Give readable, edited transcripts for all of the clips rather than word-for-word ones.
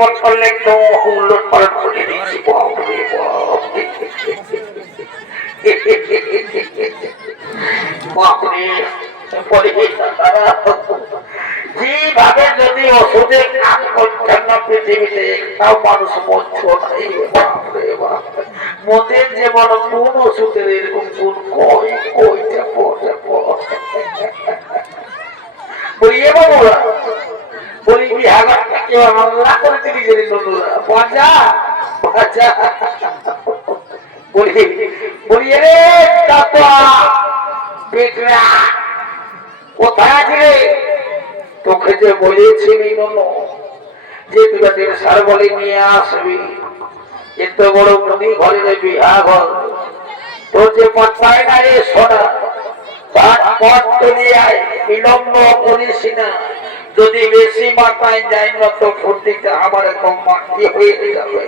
বছর লেখতো উল্লট পালন করে দিচ্ছি। যেভাবে যদি ওষুধের কাজ করছেন না পৃথিবীতে একটাও মানুষ মরছ নাই। মদের যে বড় কোন ওষুধের এরকম কোন কইতে বলিয়ে বাবুরা বলি কি হাগারটা কেউ হামলা করে দিলি যদি নতুরা বাজা বাজা বলি রে বেটরা কোথায় আছে তোকে যে বলেছিলি যে তুই সার বলে নিয়ে আসবি এত বড় নদী ঘরে বিহা ঘর তোর যে পাত্তায় না রে সোনা বিলম্ব করিস না। যদি বেশি মাথায় যায় না তো ফুর্তিটা আমার কম মাটি হয়ে যাবে।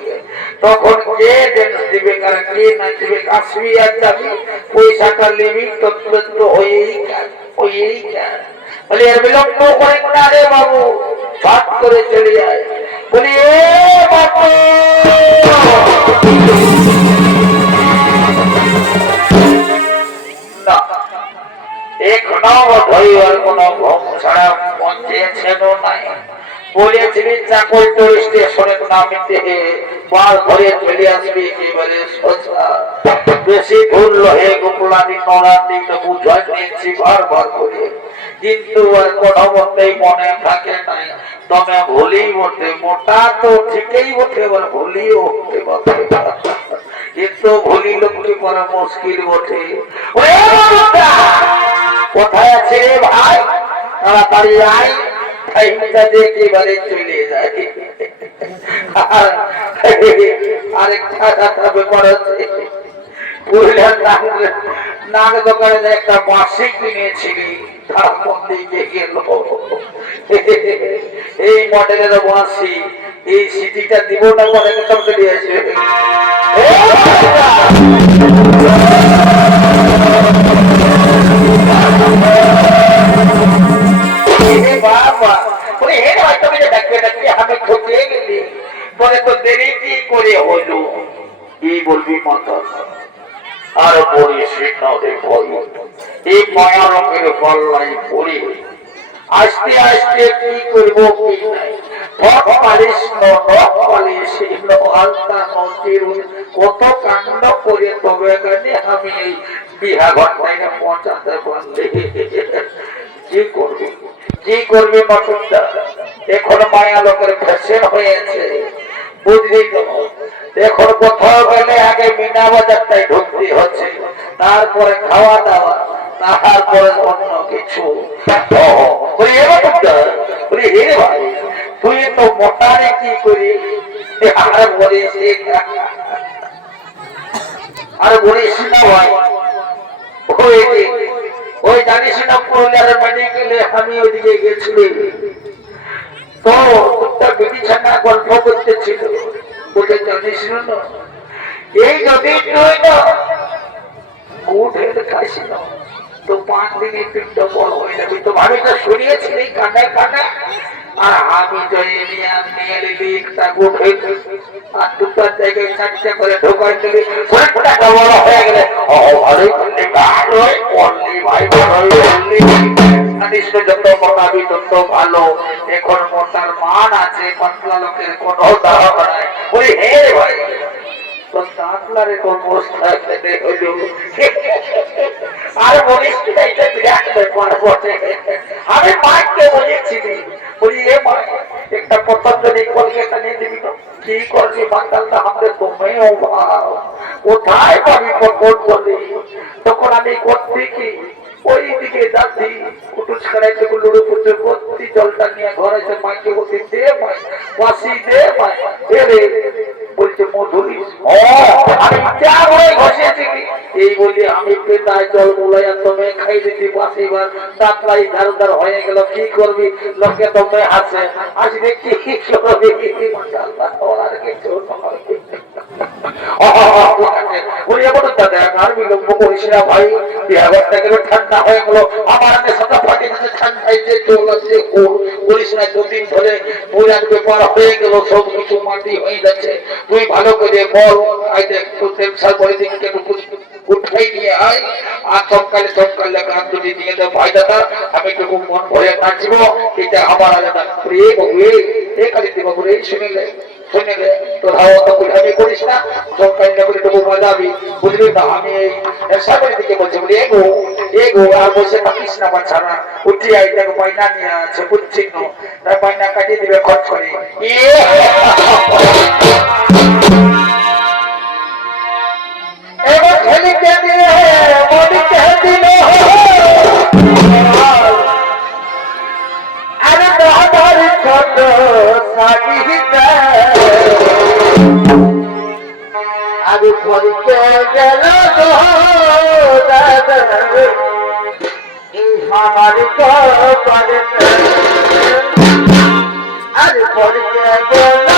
তখন কে ড্যান্স দিবে আর কে নাচবে আসবি আর যাবি পয়সাটা লিবি তত্ত্ব হয়েই কাজ বলি আর বিলম্ব করেন না রে বাবু ভাত করে চলে যায়। বলি এ বাবু এখনো ধৈর্যের কোন ঘুম ছাড়া পৌঁছেছেন নাই। বলেছিলেন চাকল স্টেশনে নামিতে বার ধরে চলে আসবি একেবারে সোজা। বেশি ভুল হে গোপলানি নড়ানি বুঝাই নিচ্ছি বারবার করে, কিন্তু আর কোনো মতেই মনে থাকে নাই। তবে ভুলেই বটে, মোটা তো ঠিকই বটে, এবার ভুলিও উঠতে বটে, কিন্তু ভুলি লোকটি করা মুশকিল বটে। কোথায় আছে ভাই? তাড়াতাড়ি আয়, টাইমটা একেবারে চলে যায়। আরেকটা ব্যাপার আছে, নাক দোকানে একটা বাঁশি কিনেছিলি, তার মধ্যে গেল এই মডেলের বাঁশি, এই সিটিটা দিব না বলে চলে আসবে। আমি ঠকে গেলি পরে তো দেরি কি করে হলো, এই বলবি মাথা আর বলিস এই মায়া রঙের পাল্লাই পড়ে আস্তে আস্তে কি করবো কি নাই, কত কাণ্ড করে তবে আমি এই বিহা ঘন্টায় পৌঁছাতে পারলে কি করবি নতুনটা। এখন মায়া লোকের ফ্যাশন হয়েছে, বুঝলি তো। এখন কোথাও গেলে আগে মিনা বাজারটাই ঢুকতে হচ্ছে, তারপরে খাওয়া দাওয়া, তারপরে অন্য কিছু। তুই তো মোটারে কি করি আর বলিস না ভাই, ওই জানিস না পুরুলিয়ার মেডিকেলে আমি ওইদিকে গেছিলি তো বিছানা গল্প করতেছিল, বলে জানিস না এই যদি তুই না গুড় খাইস না তো 5 দিনে পিণ্ড বড় হয়ে যাবে। তো ভাবি তো শুনিয়েছিলি কানে কানে, আর আমি তো একটা গুড় আর দুটার জায়গায় 4টে করে ঢোকাই দিলি, বড় হয়ে গেলে যত মোটাবি তত ভালো। এখন মোটার মান আছে, পাতলা লোকের কোন দাম নাই। ওই হে ভাই আর বলিস আমি মাকে বলেছিলি বলি এ মা একটা পতঞ্জলি কলকাতা নিয়ে দিবি তো কি করবি বাঙ্গালটা আমাদের তুমি কোথায় পাবি পতঞ্জলি। তখন আমি করছি কি ওই দিকে যাচ্ছি কুটুস খাড়াই থেকে লুড়ু পুজো করছি, জলটা নিয়ে ঘরে এসে মাকে বলছি দে মাই বাসি দে মাই রে বলছে মধুরি আমি চা করে ঘষেছি এই বলি আমি পেটায় জল মুলাইয়া তুমি খাই দিতি বাসিবার তাতলাই ধারদার হয়ে গেল। কি করবি লোকে তুমি হাসে আসবে কি করবি মাশাআল্লাহ আর কিছু টাকার বিলম্ব করিস না ভাই, বিহারটা গেলে ঠান্ডা হয়ে গেল, আমার নেশাটা ফাটে গেছে, ঠান্ডায় যে জল আছে বলিস না, দুদিন ধরে পূজার ব্যাপার হয়ে গেল, সব কিছু মাটি হয়ে যাচ্ছে। তুই ভালো করে বল, আই দেখ তোর সার পরে দিনকে উঠাই নিয়ে আয়, আর সকালে সকালে গান যদি নিয়ে দেবো ভাই দাদা, আমি একটু মন ভরে নাচবো, এটা আমার আলাদা। রে বাবু এ কালিতে বাবু রে, শুনিলে শুনিলে তোর হাওয়া তো কুলামি করিস না, সকালে করে দেবো মজাবি, বুঝলি না? আমি এই সামনের দিকে বলছি, বলি এগো আর বসে থাকিস না আমার ছাড়া, উঠি আই দেখো বাইনা নিয়ে আছে, বুঝছি না, তাই বাইনা কাটিয়ে দিবে খরচ করে। এবার ছেলেকে দিয়ে মনিকে দিল, আরে আমার ছোট সাগিটা, আরে পরীকে গেল আমার কপালে, আরে পরীকে গেল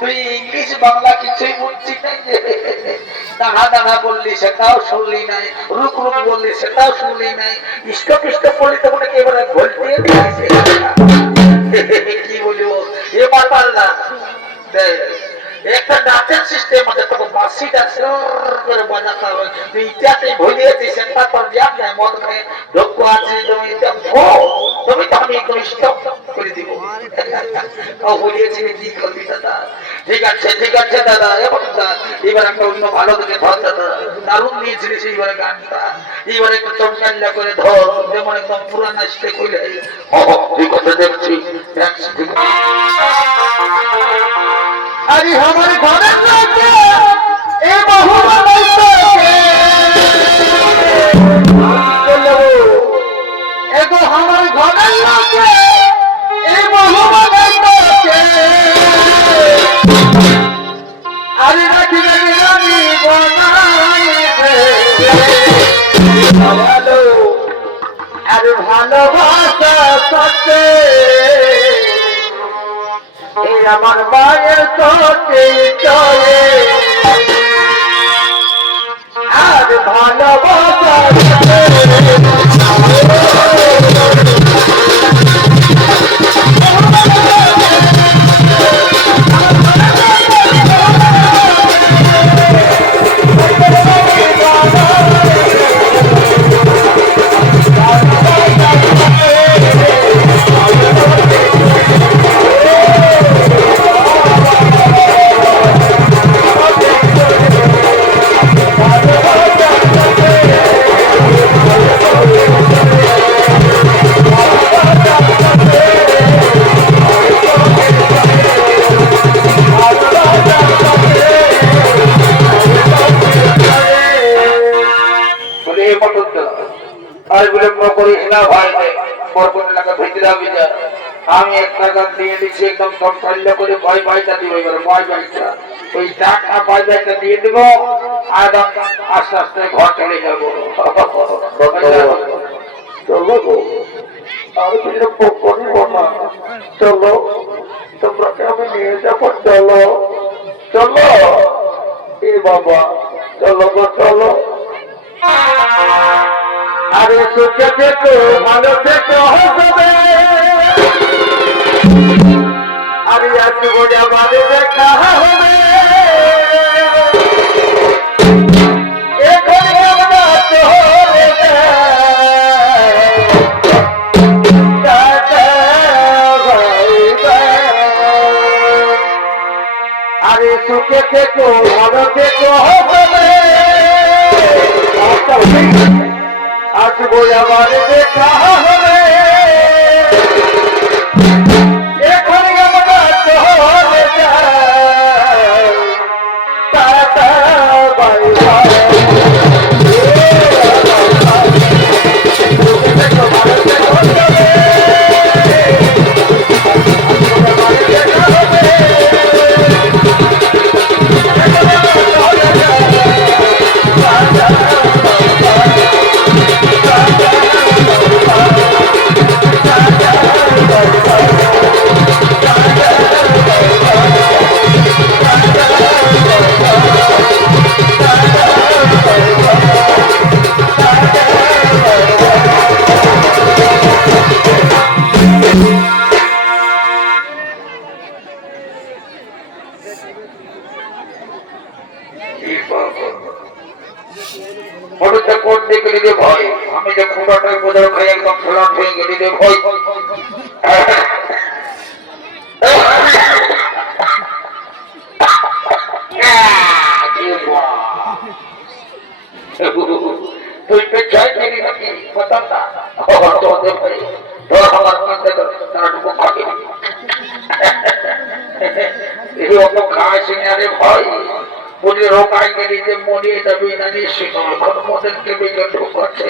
তুই ইংলিশ বাংলা কিছুই বুঝছিস না, দাঁড়া দাঁড়া বললি সেটাও শুনলি নাই, রুক রুক বললি সেটাও শুনলি নাই, স্টপ স্টপ বললি তখন একেবারে ঘুরতে কি বলবো এ পারবার না। একটা নাচের সিস্টেম আছে, তবে বাঁশিটা করে বাজাতে হবে, তুই ইটাতে ভুলিয়েছিস, সেটা তোর জ্ঞান নাই, মদ খায় দক্ষ আছে, তুমি তুমি তো আমি একদম স্টপ করে দিব, ভুলিয়েছিলি কি করবি দাদা? ঠিক আছে দাদা, এবার একটা অন্য ভালো থেকে ধর দাদা, দারুণ নিয়েছিলিস এইবারে গানটা, এইবারে একটু চমকাল্লা করে ধর, যেমন একদম পুরানা স্টে করলে। ঠিক আছে দেখছি, আরে আমার ঘরের লোকে এ বহু এগো আমার ঘরের লোকে এ বহু আরে রাখি রাখি ভালো, আরে ভালোবাসা সত্যি আমার মায়ের তোকে চলে, আর ভালোবাসা আমি একটা গান দিয়ে দিচ্ছি, একদম সব চাল্লা করে ভয় ভয়টা দিব, এবার ভয় ভয়টা ওই টাকা ভয় ভয়টা দিয়ে দিব, আর আস্তে আস্তে ঘর চলে যাবো। চলো গো, আর কিছু করিব না, চলো তোমরাকে আমি নিয়ে যাবো, চলো চলো এ বাবা, চলো গো চলো। আরে সুখে থেকো, ভালো থেকো, হবে আমি আসবো, আমাদের দেখা হবে, এখন আমরা চলে যাই। সুখে থেকো ভালো থেকো আসবো আবার দেখা হবে এখন আমরা চলে যাই টাটা বাই বাই সুখে থেকো ভালো থেকো করতে গেলে রে ভয় আমি যে খুঁড়াটাই বোঝাও খাই একদম ফ্ল্যাট হয়ে গেলি রে ভয় তুই তো চাই গেলি নাকি বলতাম না তোমাদের ভাই ধর আমার কাছে তারা টুকু খাবে এই অত খাওয়াছি না রে ভয় বলে রোকাই গেলি যে মরিয়ে যাবে না নিশ্চিত এখন মোদেরকে বেগে ঢুকাচ্ছে